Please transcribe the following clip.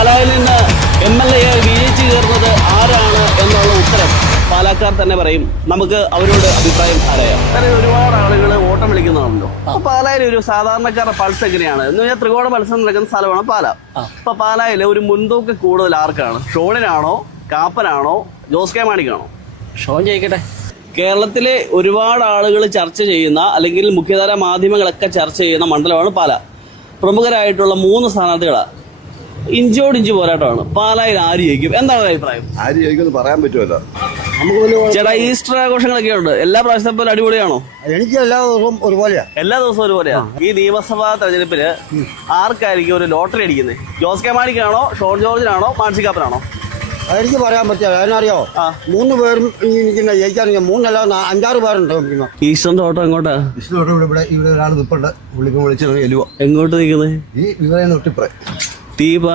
പാലായിൽ നിന്ന് MLA വിജയിച്ചു കയറുന്നത് ആരാണ് എന്നുള്ള ഉത്തരം പാലക്കാർ തന്നെ പറയും. നമുക്ക് അവരോട് അഭിപ്രായം അറിയാം. കാരണം ഒരുപാട് ആളുകൾ ഓട്ടം വിളിക്കുന്നതാണല്ലോ. അപ്പൊ പാലായിൽ ഒരു സാധാരണക്കാരുടെ പൾസ് എങ്ങനെയാണ് എന്ന് പറഞ്ഞാൽ ത്രികോണ മത്സരം നടക്കുന്ന സ്ഥലമാണ് പാല. അപ്പൊ പാലായിൽ ഒരു മുൻതൂക്കം കൂടുതൽ ആർക്കാണ്? ഷോണിനാണോ, കാപ്പനാണോ, ജോസ് കെ മാണിക്കാണോ? ഷോൺ ജയിക്കട്ടെ. കേരളത്തിലെ ഒരുപാട് ആളുകൾ ചർച്ച ചെയ്യുന്ന അല്ലെങ്കിൽ മുഖ്യധാര മാധ്യമങ്ങളൊക്കെ ചർച്ച ചെയ്യുന്ന മണ്ഡലമാണ് പാല. പ്രമുഖരായിട്ടുള്ള 3 സ്ഥാനാർത്ഥികളാണ്. ഇഞ്ചോടിഞ്ച് പോരാട്ടമാണ്. പാലായിൽ ആര് ജയിക്കും? എന്താണ് അഭിപ്രായം? ആര് ജയിക്കുമെന്ന് പറയാൻ പറ്റുമല്ലോ. ചേട്ടാ, ഈസ്റ്റർ ആഘോഷങ്ങളൊക്കെ ഉണ്ട്. എല്ലാ പ്രാവശ്യത്തെ പോലെ അടിപൊളിയാണോ? എനിക്ക് എല്ലാ ദിവസവും ഒരുപോലെയാ. എല്ലാ ദിവസവും ഒരുപോലെയാ. ഈ നിയമസഭാ തെരഞ്ഞെടുപ്പില് ആർക്കായിരിക്കും ഒരു ലോട്ടറി അടിക്കുന്നത്? ജോസ് കെ മാണിക്കാണോ, ഷോൺ ജോർജിനാണോ, മാൻസി കാപ്പനാണോ? അതെനിക്ക് പറയാൻ പറ്റില്ല. അതിനറിയോ, 3 പേരും ഇരിക്കുന്ന ജയിക്കാറില്ല. 3 അല്ല 5-6 പേരുണ്ട്. ഈസ്റ്ററിന്റെ ഓട്ടം എങ്ങോട്ടാ? ഇവിടെ ഒരാൾ നിൽപ്പുണ്ട്. പുള്ളിക്ക് വിളിച്ച് ചെല്ലുവോ. എങ്ങോട്ട് നിൽക്കുന്നത്? ഈ വിവരം തൊട്ടിപ്പറേ ദീപ